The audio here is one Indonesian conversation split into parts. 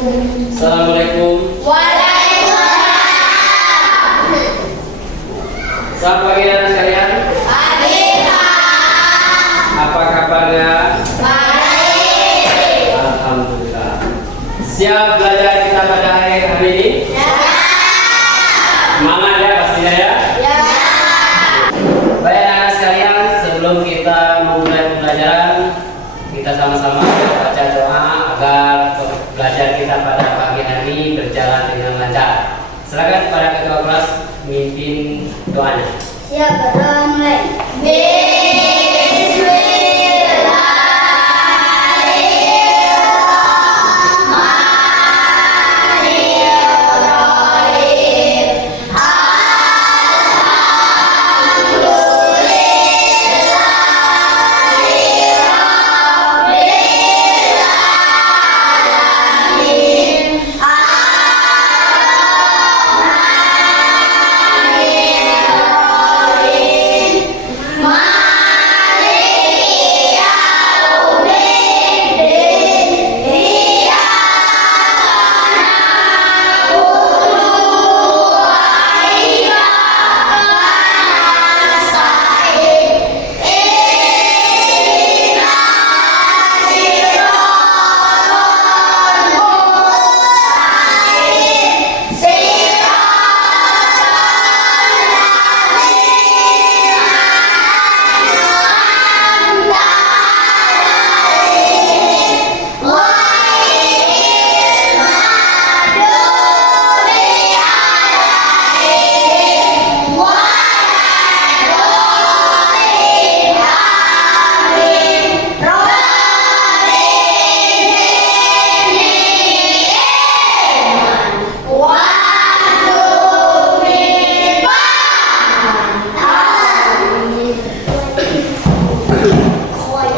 Assalamualaikum. Waalaikumsalam. Selamat pagi anak sekalian. Pagi, Pak. Apa kabarnya? Baik. Alhamdulillah. Siap belajar kita pada hari ini? Ya. Semangat ya pastinya ya. Ya. Baik anak sekalian, sebelum kita memulai pembelajaran, kita sama-sama baca doa agar belajar kita pada pagi hari ini berjalan dengan lancar. Silakan kepada ketua kelas mimpin doanya. Siap, berdoa mulai.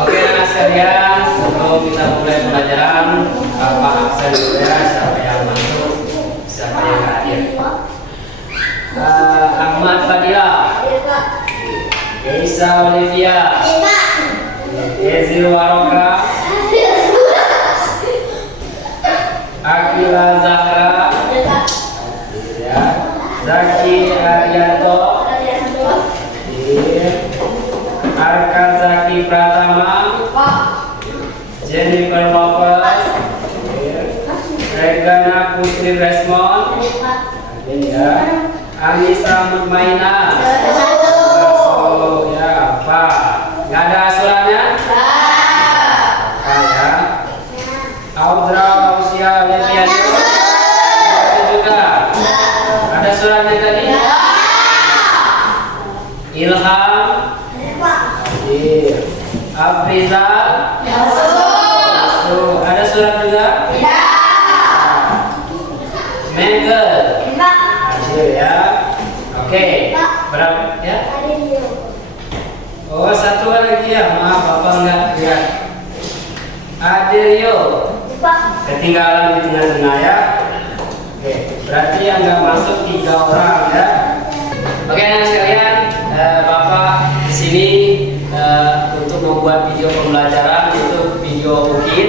Oke anak sekalian, sebelum kita mulai pembelajaran, apa absen dulu ya, siapa yang masuk, siapa yang hadir. Ahmad Fadila, Isa Olivia, Ezil Waroka, Akila Zahra, ya, Zaki Arianto, Arka Zaki Pratama, Jennifer Lopez, Regana Putri Resmond, ya, Anissa Mutmaina. Oh ya, apa? Nggak ada suratnya? Ya. Audra Ausia Leviano juga. Ada suratnya tadi? Ilham, hadir. Afriza, masuk. Ada surat juga? Mengel, hadir ya. Oke, berapa ya? Oh, satu lagi ya, maaf Bapak nggak lihat. Adelio, ketinggalan di tengah-tengah ya. Oke, berarti yang nggak masuk 3 orang ya. Oke anak sekalian, Bapak di sini untuk membuat video pembelajaran itu video mungkin.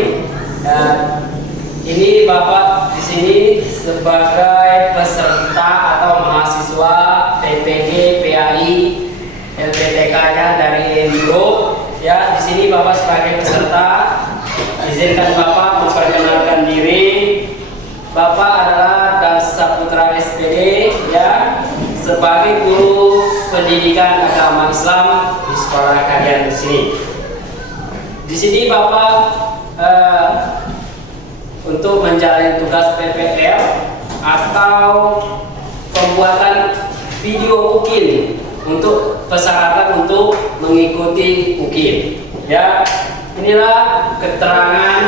Ini Bapak di sini sebagai peserta atau mahasiswa PPG, PAI, LPTK-nya dari NGO. Ya, di sini Bapak sebagai peserta, izinkan Bapak memperkenalkan diri. Bapak adalah Dan Saputra SPD, ya, sebagai guru pendidikan agama Islam di sekolah kalian di sini. Di sini Bapak untuk menjalani tugas PPL atau pembuatan video UKIN untuk persyaratan untuk mengikuti UKIN. Ya, inilah keterangan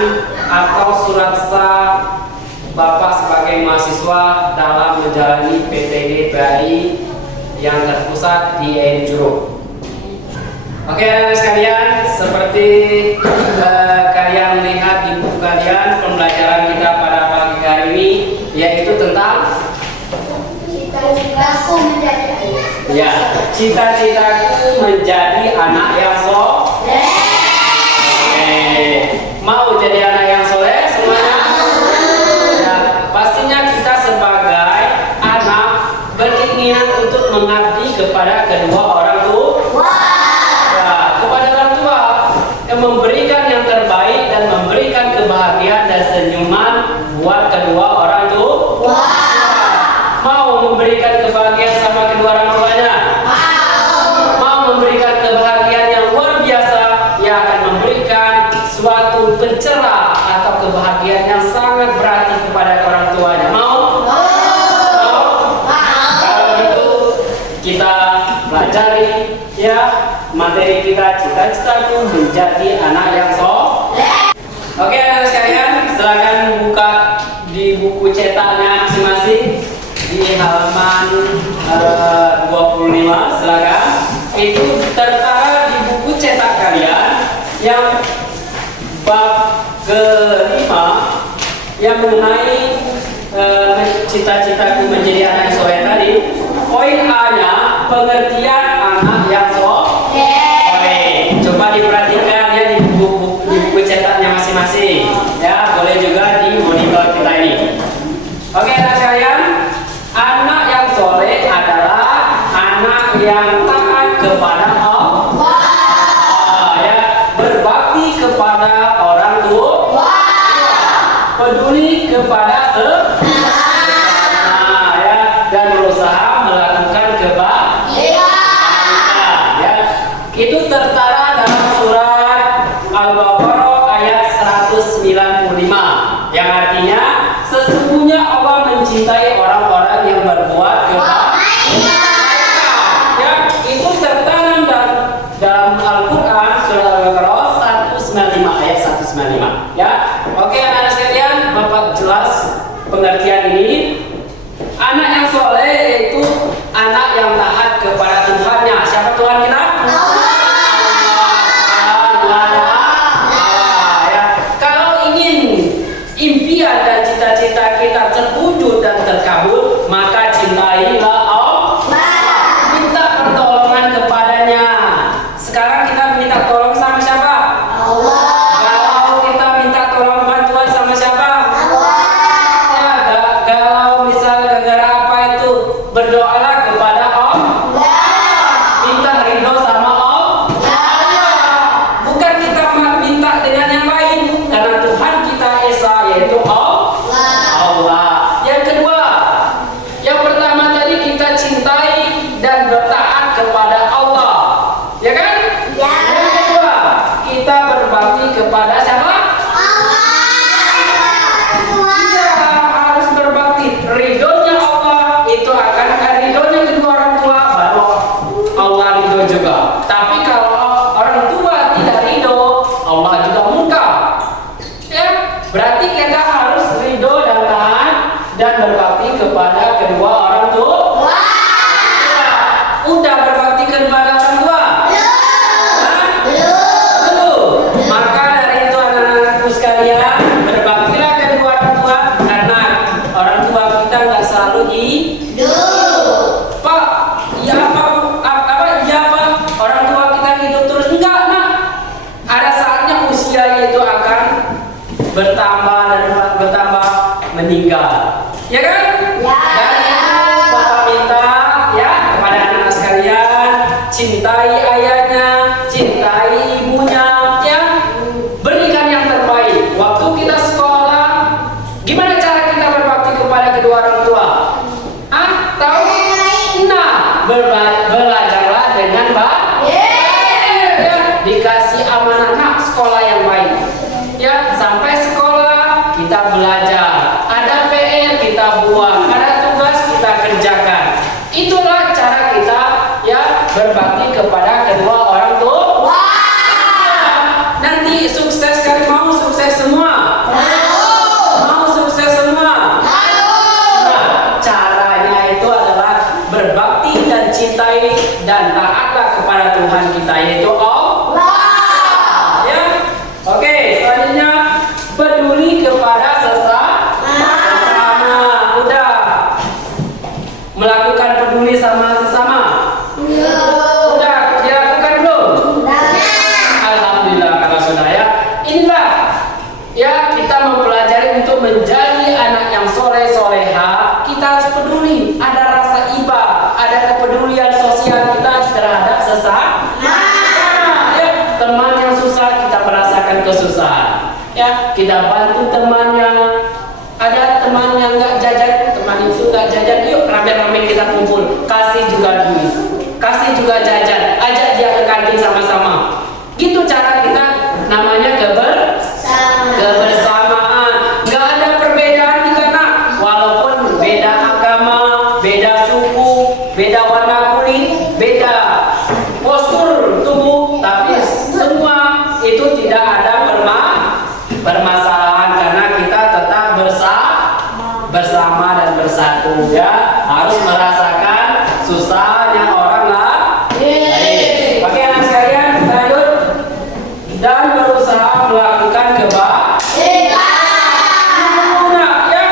atau surat sah Bapak sebagai mahasiswa dalam menjalani PTG PAI yang terpusat di Enjuro. Oke anak sekalian, seperti kalian lihat di buku kalian, pembelajaran kita pada pagi hari ini yaitu tentang Cita-citaku menjadi ayah. ya, cita-citaku menjadi anak yang soleh. Mau jadi anak yang soleh semuanya? kepada kedua orang tua. Ya, kepada orang tua yang memberikan yang terbaik dan memberikan kebahagiaan dan senyuman buat kedua orang tua. Mau memberikan kebahagiaan sama kedua orang tuanya? Mau memberikan kebahagiaan yang luar biasa yang akan memberikan suatu pencerah atau kebahagiaan yang sangat berarti kepada orang tuanya? Mau? Kalau gitu kita pelajari ya materi kita, cita-citaku menjadi anak yang soleh. Oke anak sekalian, silakan buka di buku cetaknya masing-masing di halaman 25, silakan. Itu tertara di buku cetak kalian yang bab kelima yang mengenai cita-citaku menjadi anak yang soleh tadi. Poin A-nya pengertian anak yang soleh. Coba diperhatikan ya di buku cetaknya masing-masing. Ya, boleh juga di monitor kita ini. Oke, anak sekalian, anak yang soleh adalah anak yang taat kepada Allah. Ya, berbakti kepada orang tua. Peduli kepada sesama, ya, dan berusaha melakukan kebaikan. Ya, itu tertara dalam surat Al-Baqarah ayat 195 yang artinya sesungguhnya Allah mencintai orang-orang yang berbuat kebaikan. Ya, itu tertanam dalam Al-Quran surat Al-Baqarah 195 ayat 195. Ya, oke anak-anak sekalian, Bapak jelas pengertian ini. Anak yang soleh yaitu anak yang taat kepada Tuhannya. Siapa Tuhan kita? Impian dan cita-cita kita terwujud dan terkabul, maka cintailah Allah. Minta pertolongan kepadanya. Sekarang kita minta tolong sama siapa? Allah. Kalau kita minta tolong bantuan sama siapa? Allah. Ya, kalau misal gara-gara apa itu, berdoalah kepada Allah. Minta ridho sama Allah. Bukan kita minta dengan yang lain, karena Tuhan kita Esa yaitu Allah. Yang kedua, yang pertama tadi kita cintai dan bertaat kepada Allah, ya kan? Ya. Yang kedua, kita berbakti kepada siapa? Allah. Iya, harus berbakti. Ridhonya Allah itu akan ridhonya kedua orang tua, baru Allah ridho juga. Tapi kalau orang tua tidak ridho, Allah juga murka. Ya, berarti kita harus ridho dan taat dan berbakti kepada kedua orang tua. Ya, udah berbakti kepada orang tua? Belum. Maka dari itu anak-anakku sekalian, berbaktilah kedua orang tua, karena orang tua kita nggak selalu hidup. Pak, iya iya Pak, orang tua kita hidup terus? Enggak, nak. Ada saatnya usianya itu akan bertambah dan bertambah meninggal, ya kan? Ya. Dan itu Bapak minta ya kepada anak-anak sekalian, cintai ayahnya, cintai ibunya, ya, berikan yang terbaik. Waktu kita sekolah, gimana cara kita berbakti kepada kedua orang tua? Tahu? Nah, belajarlah dengan baik. Ya, dikasih amanah nak sekolah yang baik. Ya, sampai sekolah kita belajar. Ada PR kita buang, ada tugas kita kerjakan. Itulah cara kita ya berbakti kepada kedua orang tua. Nanti sukses kan? Mau sukses semua? Mau sukses semua? Nah, caranya itu adalah berbakti dan cintai dan taatlah kepada Tuhan kita yaitu Allah. Ya, oke. Selanjutnya peduli kepada sesama. Udah melakukan peduli sama sesama? Udah dilakukan belum? Alhamdulillah kalau sudah ya. Inilah ya kita mempelajari untuk menjadi anak yang soleh soleha. Kita harus peduli. Ada rasa iba, ada kepedulian sosial dia bantu temannya. Ada teman yang nggak jajan, teman itu nggak jajan, yuk rame-rame kita kumpul, kasih juga duit, kasih juga jajan, ajak dia ke kantin sama-sama. Gitu cara kita, namanya kebersamaan. Nggak ada perbedaan kita nak, walaupun beda agama, beda suku, beda warna kulit, beda postur tubuh, tapi semua itu tidak ada permasalahan karena kita tetap bersama dan bersatu, ya. Harus merasakan susahnya orang lain. Oke anak sekalian, lanjut dan berusaha melakukan kebaikan. Ya,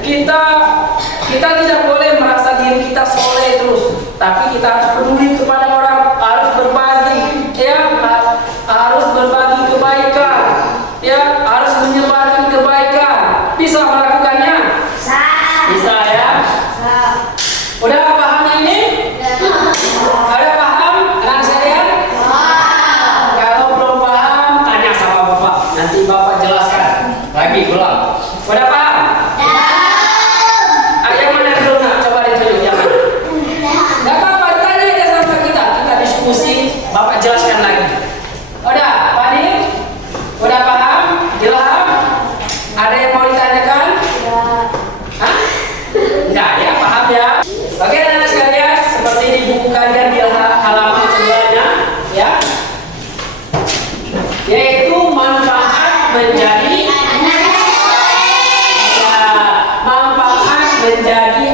kita tidak boleh merasa diri kita soleh terus, tapi kita harus peduli kepada orang, harus berbagi, ya, harus berbagi kebaikan, ya, harus menyebarkan kebaikan. Bisa melakukannya? Bisa ya. Udah paham ini? Ada paham anak sekalian? Kalau belum paham, tanya sama bapak. Nanti bapak jelaskan lagi ulang. Udah paham? Yang mana dulu nak? Coba ditunjuk yang mana? Gak apa-apa, tanya aja sama kita. Kita diskusi, bapak jelaskan lagi. Udah, Pak Adi? Udah paham? Jelas? Ada yang mau ditanyakan? Hah? Enggak ya, paham ya? Oke anak sekalian, seperti di buku kalian di halaman sebelahnya, ya, yaitu manfaat menjadi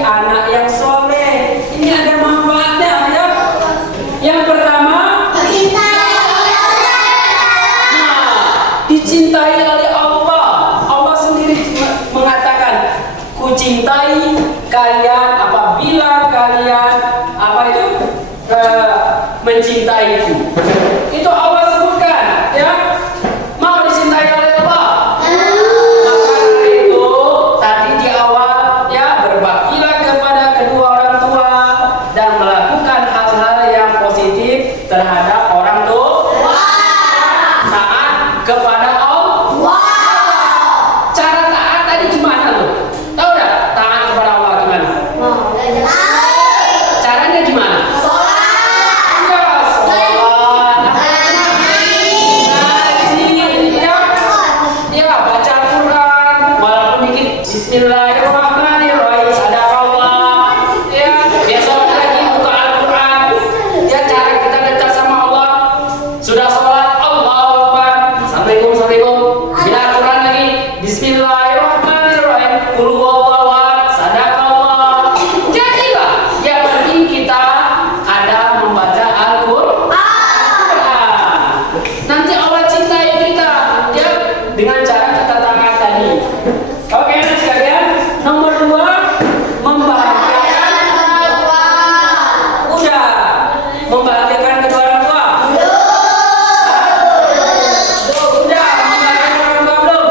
anak yang soleh. Ini ada manfaatnya ya. Yang pertama, dicintai oleh Allah. Allah sendiri mengatakan, ku cintai kalian apabila kalian mencintaiku. Itu Allah sebutkan, ya. Mau dicintai oleh Allah. Maka itu tadi di awal, ya, berbaktilah kepada kedua orang tua dan melakukan hal-hal yang positif terhadap orang tua. Taat kepada Allah. Cara taat tadi gimana loh? Tahu enggak? Taat kepada Allah gimana? Caranya gimana? Bismillahirrahmanirrahim. Sadaqallah. Ya, besok lagi buka Al-Quran. Ya, cara kita dekat sama Allah. Sudah sholat, Allahu Akbar. Assalamualaikum. Bila Al-Quran lagi, Bismillahirrahmanirrahim. Qul huwallahu ahad. Sadaqallah. Jadilah, yang penting kita ada membaca Al-Quran. Nanti Allah cintai kita, ya, dengan cara kita taat tadi. Oke, anak sekalian, nomor 2, membahagiakan udah membahagiakan kedua orang tua. Udah membahagiakan orang tua belum?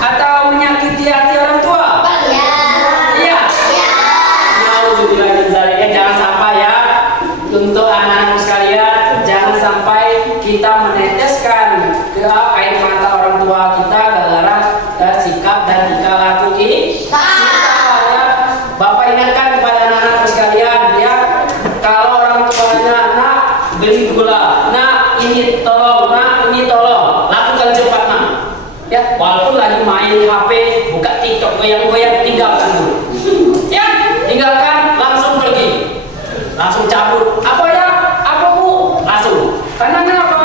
Atau menyakiti hati orang tua? Iya. Nauzubillah min dzalik. Jangan sampai ya, untuk anak-anak sekalian, jangan sampai kita meneteskan ke air mata orang tua kita gara-gara sikap dan tingkah laku kita, ya. Bapak ingatkan kepada anak-anak sekalian, ya, kalau orang tuanya, nak beli gula, nak ini tolong, lakukan cepat nak, ya, walaupun lagi main HP, buka TikTok, goyang-goyang, tinggalkan dulu, ya, tinggalkan, langsung pergi, langsung cabut, apa ya, apa bu, langsung. Karena kenapa?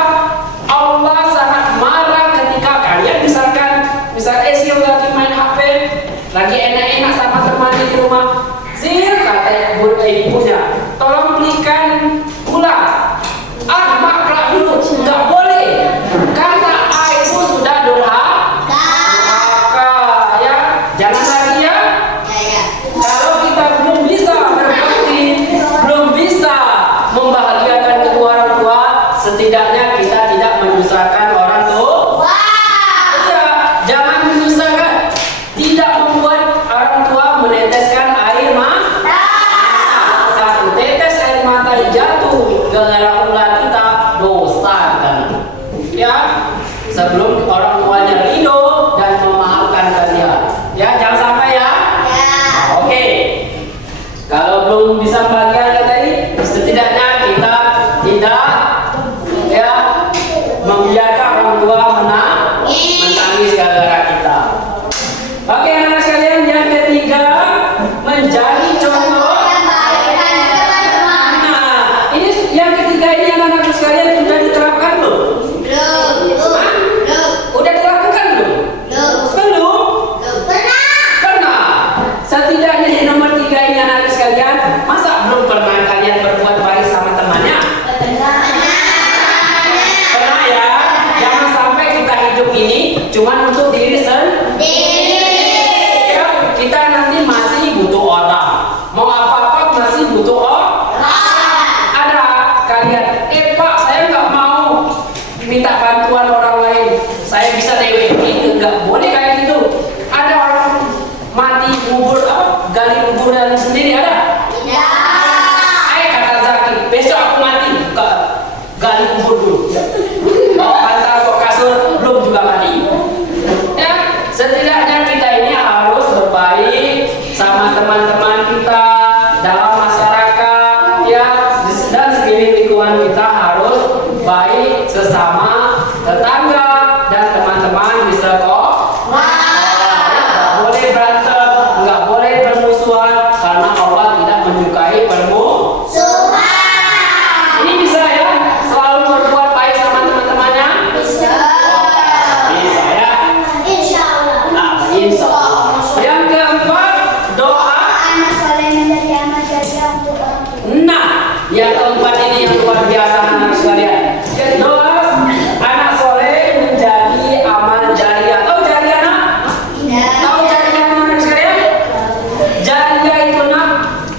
Allah sangat marah ketika kalian misal Ezil lagi main HP, lagi enak-enak sama temannya di rumah. Zil, kata ibunya, tolong belikan gula. Mak kelak dulu, nggak boleh. Kata ibu sudah durhaka, ya. Jangan lagi ya. Kalau kita belum bisa berbakti, belum bisa membahagiakan kedua orang tua, setidaknya kita tidak menyusahkan orang tua. Ya, jangan menyusahkan. Tidak membuat orang tua meneteskan air sebelum orang tuanya ridho dan memaafkan kalian. Ya, jangan sampai ya. Oke. Kalau belum bisa bagian tadi, setidaknya kita tidak ya membiarkan orang tua menangis gara-gara kita. Oke, anak sekalian, yang ketiga menjadi contoh. Nah, ini yang ketiga ini anak-anak sekalian sudah diterapkan belum? Udah dilakukan belum? Belum? Pernah. Setidaknya yang nomor 3 ini anak-anak sekalian, masa belum pernah kalian berbuat baik sama temannya? Pernah ya? Jangan sampai kita hidup ini cuma untuk diri sendiri. Ya, kita nanti masih butuh orang. Mau apa-apa masih butuh orang. Ada kalian, Pak, saya nggak mau minta bantuan orang lain. Saya bisa dewe. Itu nggak boleh kayak gitu. Ada orang mati kubur gali kuburan sendiri ada? Kata Zaki, besok aku mati gali kubur dulu. Bantal kok kasur belum juga mati. Ya, setidaknya kita ini harus berbaik sama teman-teman kita dalam masyarakat, ya, dan sekeliling lingkungan kita harus baik sesama tetangga dan teman-teman di sekolah. Nggak boleh berantem, nggak boleh bermusuhan karena Allah tidak menyukai permusuhan. Ini bisa ya, selalu berbuat baik sama teman-temannya. Bisa ya. Insya Allah. Yang keempat, doa. Nah, yang keempat ini yang luar biasa anak sekalian. Doa anak soleh menjadi amal jariah. Tahu jariah nak? Tahu jariah anak sekalian? Jariah itu nak,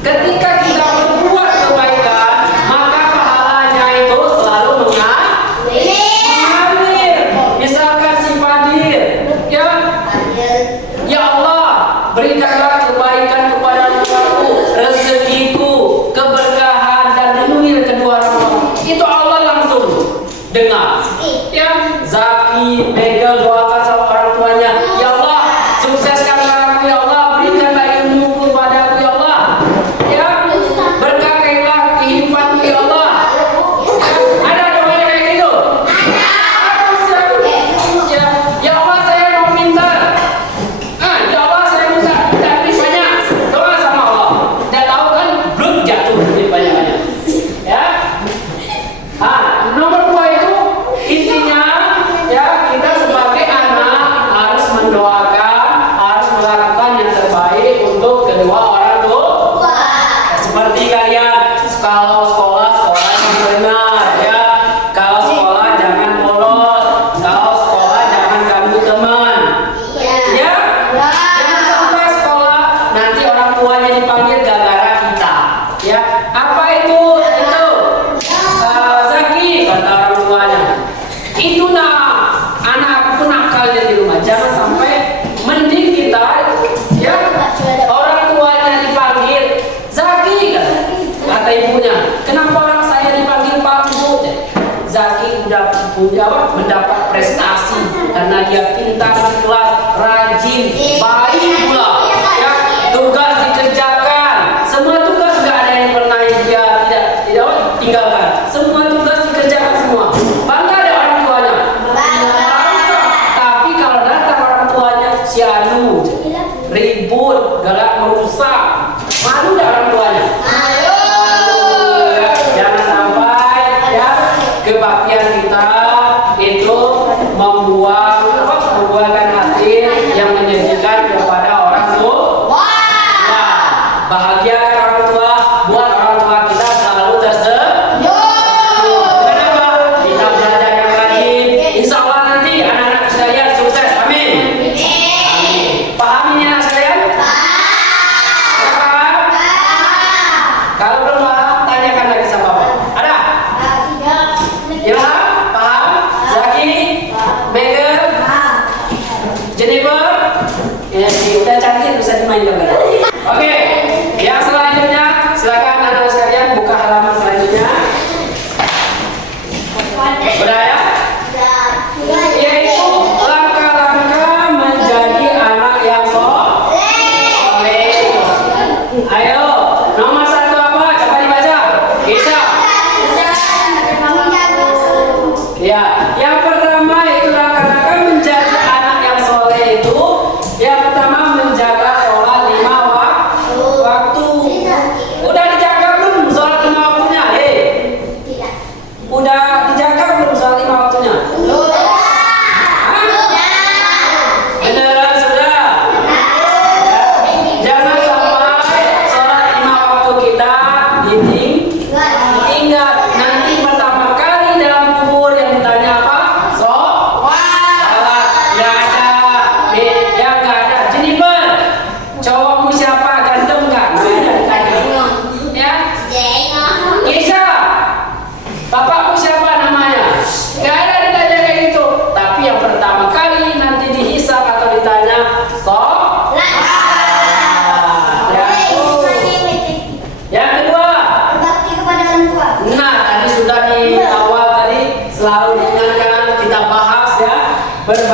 ketika kita berbuat kebaikan, maka pahalanya itu selalu mengalir. Misalkan si Fadir, ya Allah, berikanlah kebaikan kepada aku, rezekiku, keberkahan dan menuhi kedua orang tua. Itu Allah langsung dengar. Ya, Zaki, Megel doakan sama orang tuanya. Ya Allah, sukseskanlah aku ya Allah, berikanlah ilmu kepada aku ya Allah. Ya, berkailah kehidupanku ya Allah. Ada doa kayak gitu? Ya, ya Allah saya mau pintar. Ya Allah saya minta duit banyak. Doa sama Allah. Dan tahu kan belum jatuh duit banyak-banyak. Ya. Nomor 2 itu intinya ya kita sebagai anak harus mendoakan, harus melakukan yang terbaik untuk kedua orang tua. Seperti kalian kalau sekolah yang benar ya. Kalau sekolah jangan bolos. Kalau sekolah jangan ganggu teman. Ya. Jangan sampai sekolah nanti orang tuanya dipanggil gara-gara kita. Ya. Apa itu? Zaki kata orang tuanya. Itu anak aku nakal di rumah. Jangan sampai mending kita ya orang tuanya dipanggil Zaki kata ibunya. Kenapa orang saya dipanggil Pak Bu? Zaki udah punya mendapat prestasi karena dia pintar di kelas, rajin, baik pula. Ya, tugas dikerjakan. Semua tugas nggak ada yang pernah dia tidak tinggalkan. Semua tugas dikerjakan semua. Bangga ada orang tuanya. Bangga. Tapi kalau datang orang tuanya si anu ribut, galak merusak, malu dah orang tuanya. Jangan sampai ya kebaktian kita itu membuahkan hasil yang menjanjikan kepada orang tua. Bahagia orang tua, buat orang tua kita selalu tersenyum. Kenapa? Kita belajar yang rajin. Insya Allah nanti anak-anak sekalian sukses. Amin. Paham ini anak sekalian? Paham? Kalau belum paham, tanyakan lagi sama Bapak. Ada? Ya, paham? Zaki? Megel? Jennifer? Ya, udah cantik bisa dimainkan lagi. Oke, yang selanjutnya silakan anak sekalian buka halaman selanjutnya. Beraya? Yaitu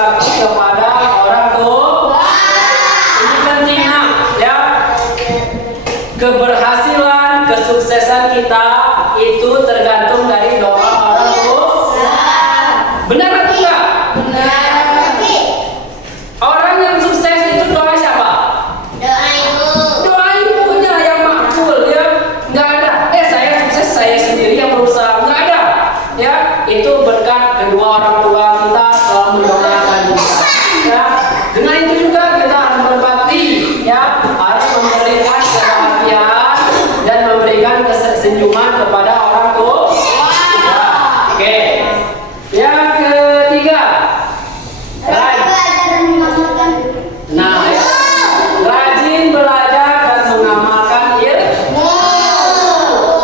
berbakti kepada orang tua. Ini penting nak, ya. Keberhasilan, kesuksesan kita itu tergantung dari doa orang tua. Benar atau enggak? Orang yang sukses itu doa siapa? Doa ibunya yang makbul, ya. Nggak ada. Saya sukses, saya sendiri yang berusaha. Nggak ada. Ya, itu berkat kedua orang tua kita selalu mendoakan kita. Ya, dengan itu juga kita harus berbakti, ya, harus memberikan kebahagiaan dan memberikan senyuman kepada orang tua. Ya, oke. Yang ketiga, nah, ya. Rajin belajar dan mengamalkan ilmu.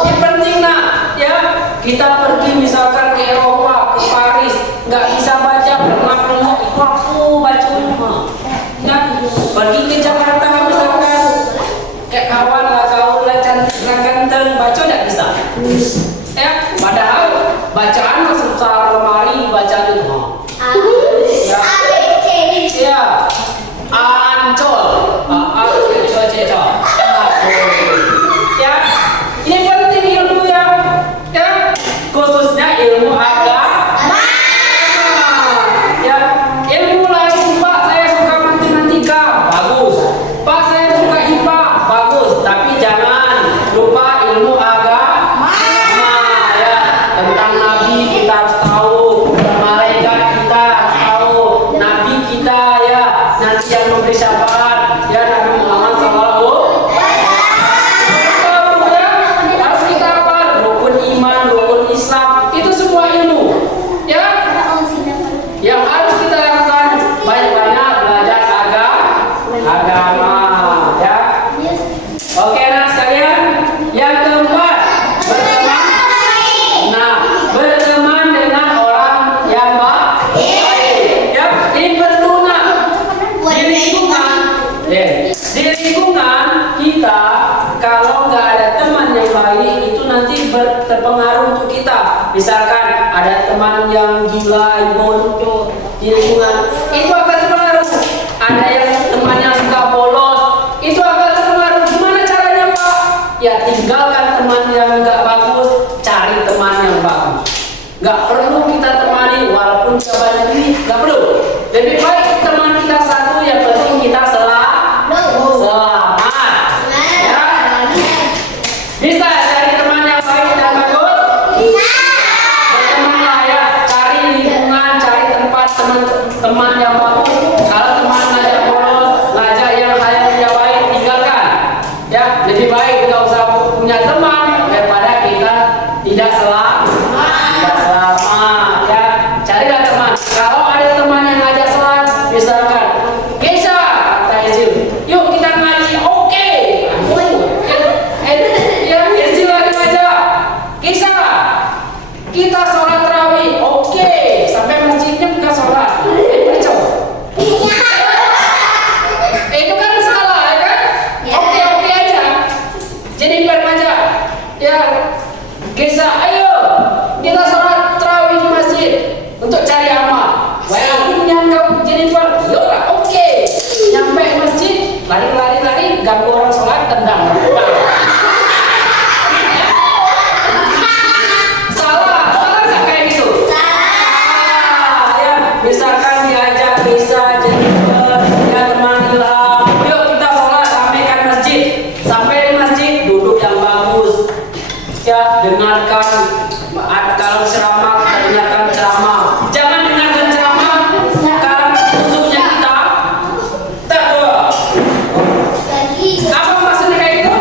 Ini penting nak, ya. Kita pergi misalkan ke Eropa, ke Paris, nggak bisa baca, peluk itu aku baca rumah. Ya, pergi ke Jakarta misalkan, kayak kawan lah, gaul lah, cantik lah, ganteng, baca nggak bisa. Ya, padahal bacaan susah lemari bacaan itu. Ya, Ancol, ya, ini penting ilmu ya, khususnya ilmu agama. Ya, ilmu lain Pak, saya suka matematika, bagus. Pak, saya suka IPA, bagus. Tapi jangan lupa ilmu agama. Ya, tentang Nabi kita harus tahu, malaikat kita harus tahu, Nabi kita ya, nanti yang memberi syafaat ya Nabi Muhammad SAW. Harus kita apa? Rukun iman, rukun Islam, itu semua ilmu. Ya, yang harus kita lakukan banyak-banyak belajar agama. Ya, oke nah sekalian. Yang keempat, berteman. Nah, berteman dengan orang yang baik. Ya, ini perlu nak. Di lingkungan kita, kalau nggak ada teman yang baik, itu nanti terpengaruh untuk kita. Misalkan ada teman yang gila, bodoh di lingkungan, itu akan terpengaruh. Ada yang teman yang suka bolos, itu akan terpengaruh. Gimana caranya Pak? Ya tinggalkan teman yang nggak bagus, cari teman yang bagus. Nggak perlu kita temani walaupun dia banyak duit, nggak perlu. Lebih baik teman kita satu, yang penting kita selamat. Ya. Bisa cari teman yang baik dan bagus? Bertemanlah ya, cari lingkungan, cari tempat teman yang bagus. Kalau teman ngajak bolos, ngajak yang hal tidak baik, tinggalkan. Ya, lebih baik kita usah punya teman daripada kita tidak selamat. Ya, carilah teman. Kalau ada teman yang ngajak sholat, misalkan, Kesha, kata Ezil, yuk kita ngaji, oke. Ya, Ezil lagi ngajak, Kesha, kita sholat tarawih, oke. Sampai masjidnya bukan sholat, bercok. Itu kan salah, ya kan? Oke aja. Jadi ngajak, ya, Kesha, ayo kita sholat tarawih di masjid untuk cari amal. Bayangin kau Jennifer, yaudah oke. Nyampe masjid, lari, ganggu orang sholat, tendang. Salah nggak kayak gitu? Salah. Ya, misalkan diajak Bisa, Jennifer, ya teman Ilham, yuk kita sholat, sampaikan masjid. Sampai di masjid, duduk yang bagus. Ya, dengarkan. Kalau ceramah, kita dengarkan ceramah. Jangan dengarkan ceramah sekarang tusuknya kita. Tak. Apa maksudnya kayak gitu?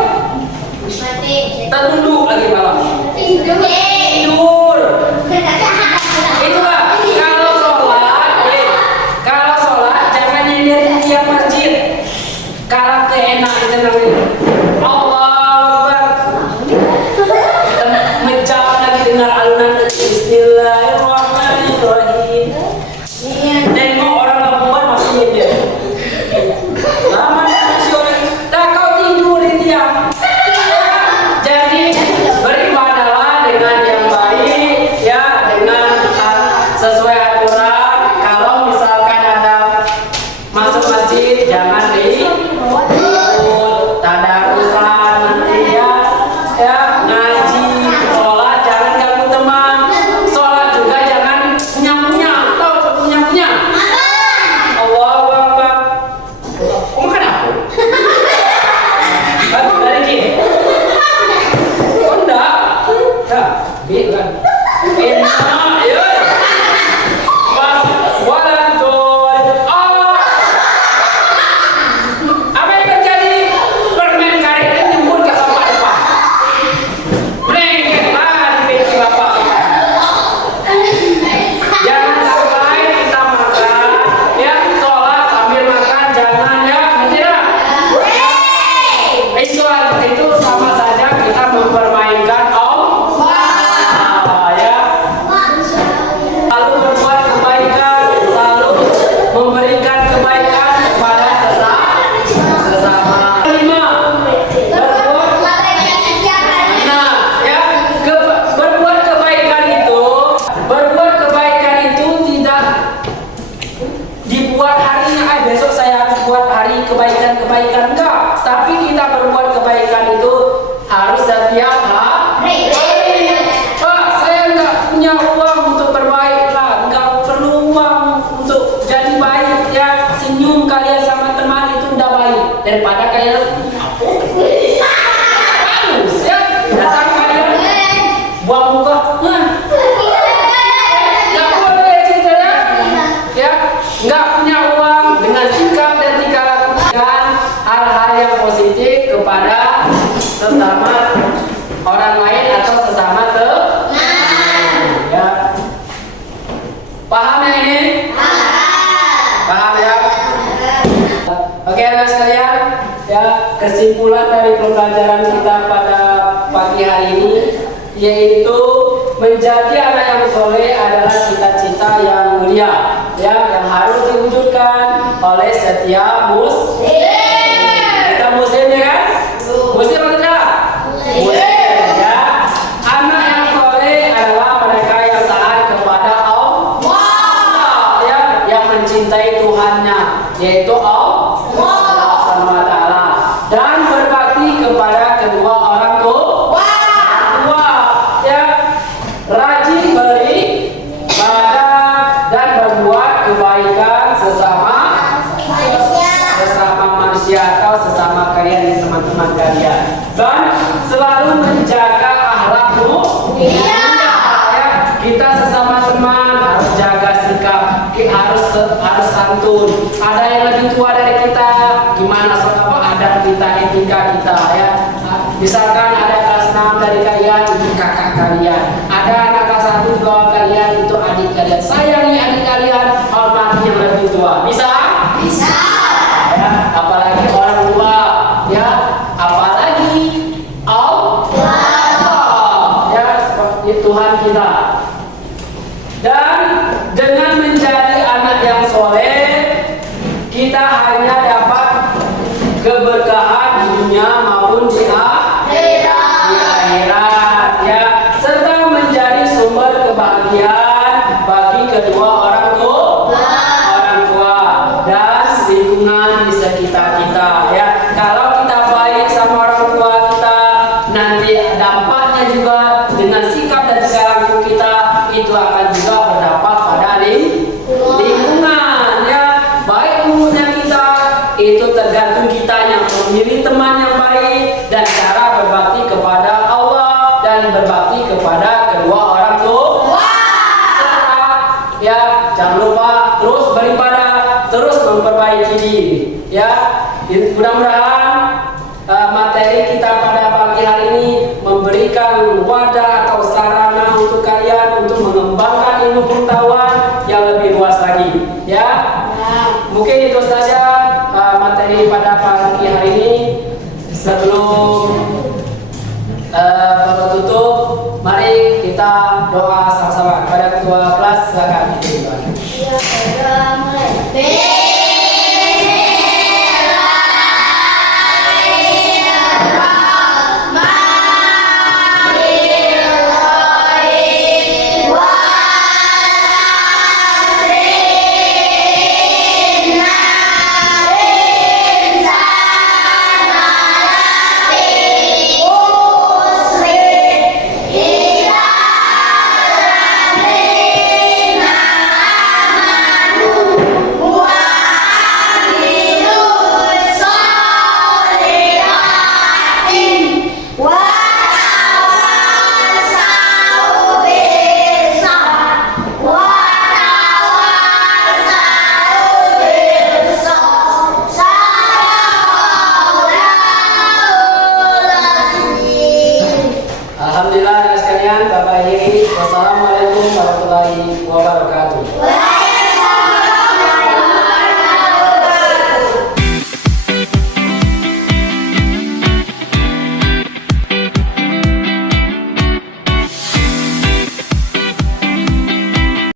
dibuat harinya, besok saya harus buat hari kebaikan-kebaikan, enggak. Tapi kita berbuat kebaikan itu harus setiap hari. Pak, saya enggak punya uang untuk berbaik, Pak. Enggak perlu uang untuk jadi baik, ya. Senyum kalian sama teman itu udah baik daripada kalian bagus, ya. Datang kalian buang muka, nggak boleh ceritanya, ya. Nggak punya uang, dengan sikap dan tingkah lakukan hal-hal yang positif kepada sesama orang lain atau sesama teman, ya. Paham ya ini? Paham ya? Oke anak sekalian, ya, kesimpulan dari pembelajaran kita pada pagi hari ini yaitu menjadi anak yang soleh adalah cita-cita yang mulia, ya, yang harus diwujudkan oleh setiap muslim. Kita muslim ya kan? Muslim atau tidak? Muslim, ya. Anak yang soleh adalah mereka yang taat kepada Allah, ya, yang mencintai Tuhannya, yaitu Allah Subhanahu wa Ta'ala, dan berbakti kepada kedua orang tua, ya, rajin beribadah dan berbuat kebaikan sesama manusia atau sesama kalian, teman-teman kalian, dan selalu menjaga akhlak mulia. Kita sesama teman harus jaga sikap, harus santun. Ada yang lebih tua dari kita, gimana adab kita, etika kita, ya. Misalkan ada kelas 6 dari kalian, itu kakak kalian. Ada anak kelas 1 di bawah kalian, itu adik kalian. Sayangi adik kalian, hormati yang lebih tua. Bisa? Bisa. Ya, apalagi orang tua, ya, apalagi Allah, ya, seperti Tuhan kita. Dan dengan menjadi anak yang soleh, kita hanya dapat keberkahan di dunia maupun di akhirat, ya, serta menjadi sumber kebahagiaan bagi kedua orang tua dan lingkungan di sekitar kita, ya. Kalau kita baik sama orang tua kita, nanti dampaknya juga dengan sikap dan tingkah laku kita itu akan juga berdampak pada lingkungan, ya. Baik umurnya kita itu tergantung kitanya memilih teman yang baik dan cara berbakti kepada Allah dan berbakti kepada kedua orang tua. Serta, ya, jangan lupa terus beribadah, terus memperbaiki diri, ya. Mudah-mudahan materi kita pada pagi hari ini memberikan wadah atau sarana untuk kalian untuk mengembangkan ilmu pengetahuan yang lebih luas lagi, ya. Mungkin itu saja materi pada pagi hari ini. Sebelum Bapak tutup, mari kita doa sama-sama kepada ketua kelas. Silakan. Ya,